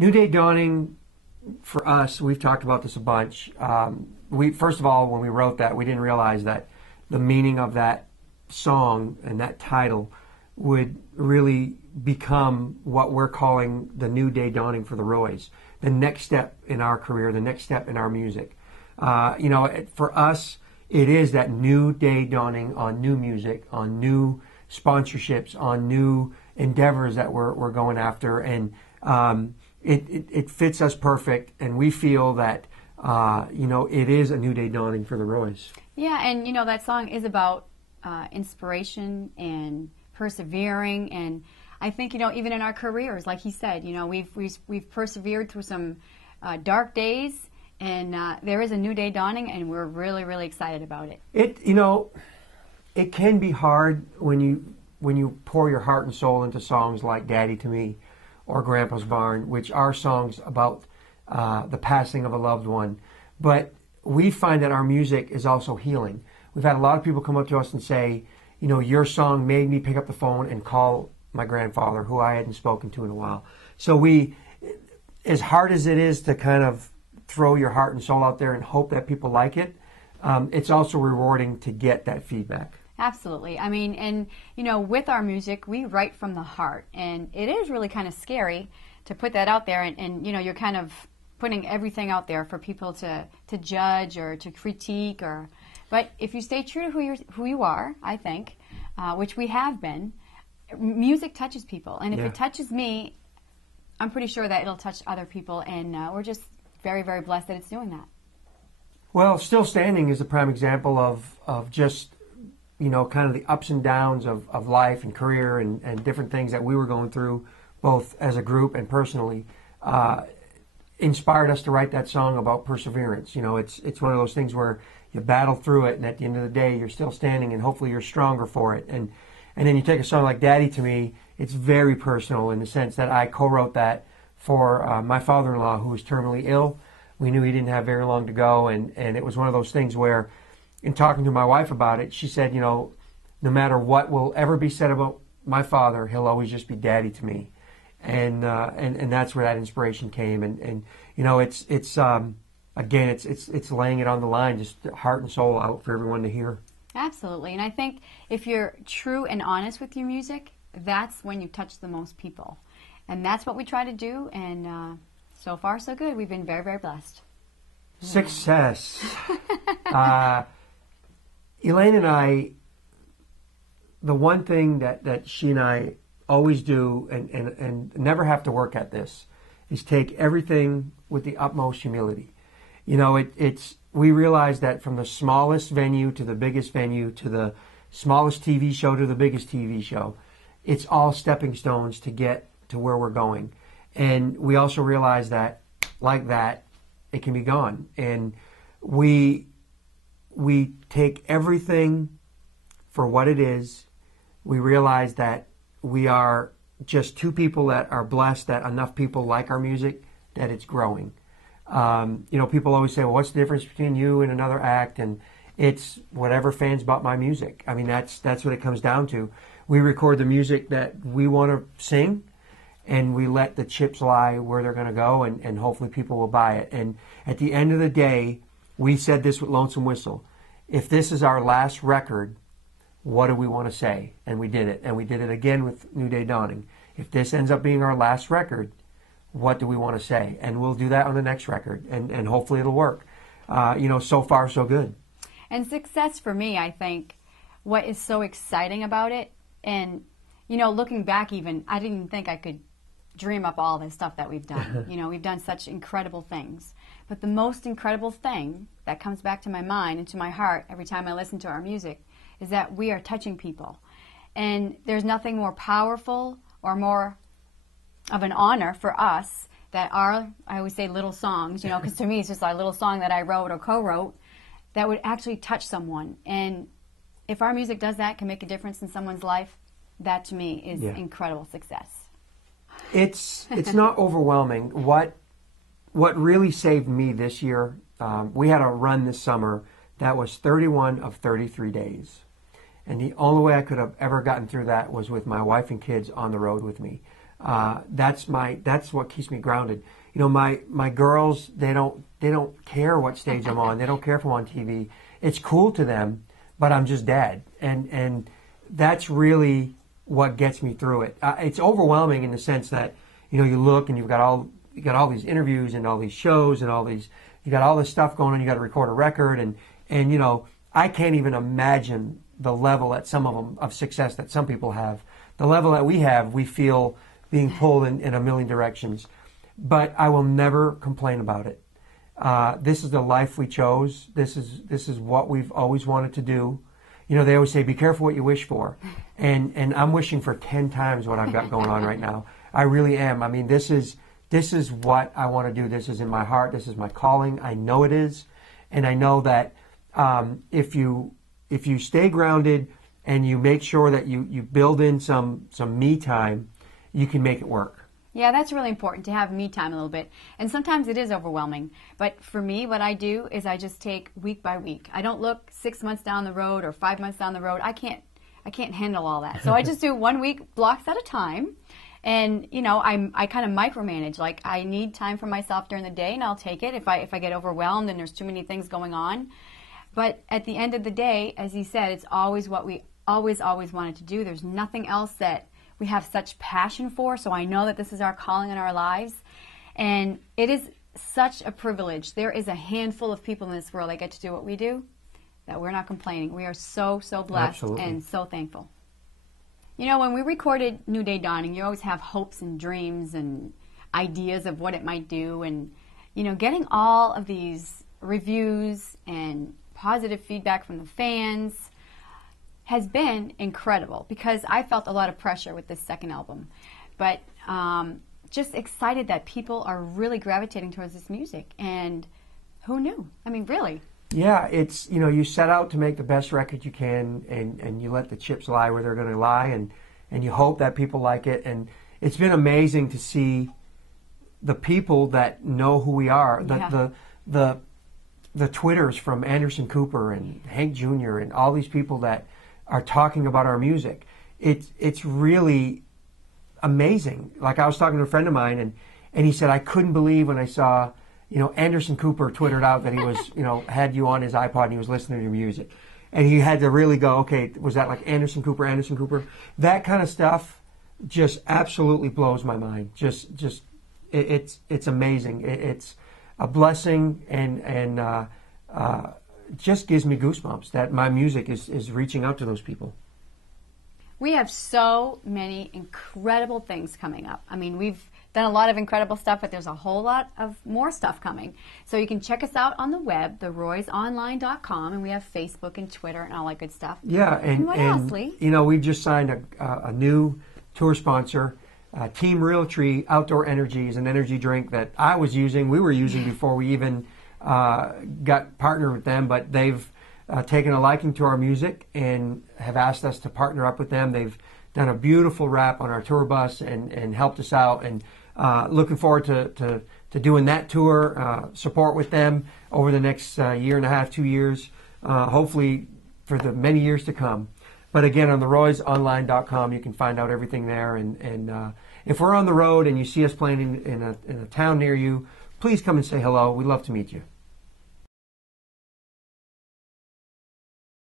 New Day Dawning, for us, we've talked about this a bunch. We first of all, when we wrote that, we didn't realize that the meaning of that song and that title would really become what we're calling the new day dawning for the Roys, the next step in our career, the next step in our music. For us, it is that new day dawning on new music, on new sponsorships, on new endeavors that we're going after, and it fits us perfect, and we feel that it is a new day dawning for the Roys. Yeah, and that song is about inspiration and persevering, and I think even in our careers, like he said, we've persevered through some dark days, and there is a new day dawning, and we're really, really excited about it. It can be hard when you pour your heart and soul into songs like Daddy to Me or Grandpa's Barn, which are songs about the passing of a loved one. But we find that our music is also healing. We've had a lot of people come up to us and say, your song made me pick up the phone and call my grandfather, who I hadn't spoken to in a while. So as hard as it is to kind of throw your heart and soul out there and hope that people like it, it's also rewarding to get that feedback. Absolutely. I mean, and with our music, we write from the heart, and it is really kind of scary to put that out there, and you're kind of putting everything out there for people to judge or to critique, but if you stay true to who you are, I think, which we have been, music touches people, and if it touches me, I'm pretty sure that it'll touch other people, and we're just very, very blessed that it's doing that. Well, Still Standing is a prime example of just kind of the ups and downs of life and career and different things that we were going through, both as a group and personally, inspired us to write that song about perseverance. It's one of those things where you battle through it, and at the end of the day, you're still standing, and hopefully you're stronger for it. And then you take a song like Daddy to Me, it's very personal in the sense that I co-wrote that for my father-in-law, who was terminally ill. We knew he didn't have very long to go, and it was one of those things where, in talking to my wife about it, she said, no matter what will ever be said about my father, he'll always just be Daddy to me. And that's where that inspiration came. And it's laying it on the line, just heart and soul out for everyone to hear. Absolutely. And I think if you're true and honest with your music, that's when you touch the most people. And that's what we try to do. And so far, so good. We've been very, very blessed. Success. Elaine and I, the one thing that she and I always do and never have to work at this is take everything with the utmost humility. We realize that from the smallest venue to the biggest venue to the smallest TV show to the biggest TV show, it's all stepping stones to get to where we're going. And we also realize that, like that, it can be gone. And we take everything for what it is. We realize that we are just two people that are blessed that enough people like our music that it's growing. People always say, well, what's the difference between you and another act? And it's whatever fans bought my music. I mean, that's what it comes down to. We record the music that we want to sing, and we let the chips lie where they're going to go, and hopefully people will buy it. And at the end of the day, we said this with Lonesome Whistle. If this is our last record, what do we want to say? And we did it. And we did it again with New Day Dawning. If this ends up being our last record, what do we want to say? And we'll do that on the next record. And hopefully it'll work. So far, so good. And success for me, I think, what is so exciting about it, and, looking back even, I didn't even think I could dream up all this stuff that we've done. We've done such incredible things. But the most incredible thing that comes back to my mind and to my heart every time I listen to our music is that we are touching people. And there's nothing more powerful or more of an honor for us that I always say little songs, because to me it's just a little song that I wrote or co-wrote that would actually touch someone. And if our music does that, can make a difference in someone's life, that to me is incredible success. It's not overwhelming. What really saved me this year, we had a run this summer that was 31 of 33 days. And the only way I could have ever gotten through that was with my wife and kids on the road with me. That's what keeps me grounded. You know, my girls, they don't care what stage I'm on. They don't care if I'm on TV. It's cool to them, but I'm just dad, and that's really what gets me through it. It's overwhelming in the sense that, you know, you look and you got all these interviews and all these shows and you got all this stuff going on. You got to record a record, and you know, I can't even imagine the level at some of them of success that some people have. The level that we have, we feel being pulled in a million directions. But I will never complain about it. This is the life we chose. This is what we've always wanted to do. You know, they always say, be careful what you wish for. And I'm wishing for 10 times what I've got going on right now. I really am. I mean, this is what I want to do. This is in my heart. This is my calling. I know it is. And I know that if you stay grounded and you make sure that you build in some me time, you can make it work. Yeah, that's really important, to have me time a little bit. And sometimes it is overwhelming. But for me, what I do is I just take week by week. I don't look 6 months down the road or 5 months down the road. I can't handle all that. So I just do 1 week blocks at a time. And, you know, I kind of micromanage. Like, I need time for myself during the day, and I'll take it if I get overwhelmed and there's too many things going on. But at the end of the day, as you said, it's always what we always wanted to do. There's nothing else that we have such passion for, so I know that this is our calling in our lives. And it is such a privilege. There is a handful of people in this world that get to do what we do, that we're not complaining. We are so blessed. Absolutely. And so thankful. You know, when we recorded New Day Dawning, you always have hopes and dreams and ideas of what it might do. And, you know, getting all of these reviews and positive feedback from the fans has been incredible, because I felt a lot of pressure with this second album. But just excited that people are really gravitating towards this music. And who knew? I mean, really. Yeah, it's, you know, you set out to make the best record you can, and you let the chips lie where they're going to lie, and you hope that people like it. And it's been amazing to see the people that know who we are. The Twitters from Anderson Cooper and Hank Jr. and all these people that are talking about our music. It's really amazing. Like, I was talking to a friend of mine, and he said, I couldn't believe when I saw, you know, Anderson Cooper twittered out that he was, you know, had you on his iPod and he was listening to your music. And he had to really go, okay, was that like Anderson Cooper? That kind of stuff just absolutely blows my mind. It's amazing. It's a blessing, and just gives me goosebumps that my music is reaching out to those people. We have so many incredible things coming up. I mean, we've done a lot of incredible stuff, but there's a whole lot of more stuff coming. So you can check us out on the web, theroysonline.com, and we have Facebook and Twitter and all that good stuff. Yeah, and what else, Lee? You know, we just signed a new tour sponsor. Team Realtree Outdoor Energy is an energy drink that we were using before we even got partnered with them, but they've taken a liking to our music and have asked us to partner up with them. They've done a beautiful wrap on our tour bus and helped us out, and looking forward to doing that tour, support with them over the next year and a half, 2 years, hopefully for the many years to come. But again, on theroysonline.com, you can find out everything there. And if we're on the road and you see us playing in a town near you, please come and say hello. We'd love to meet you.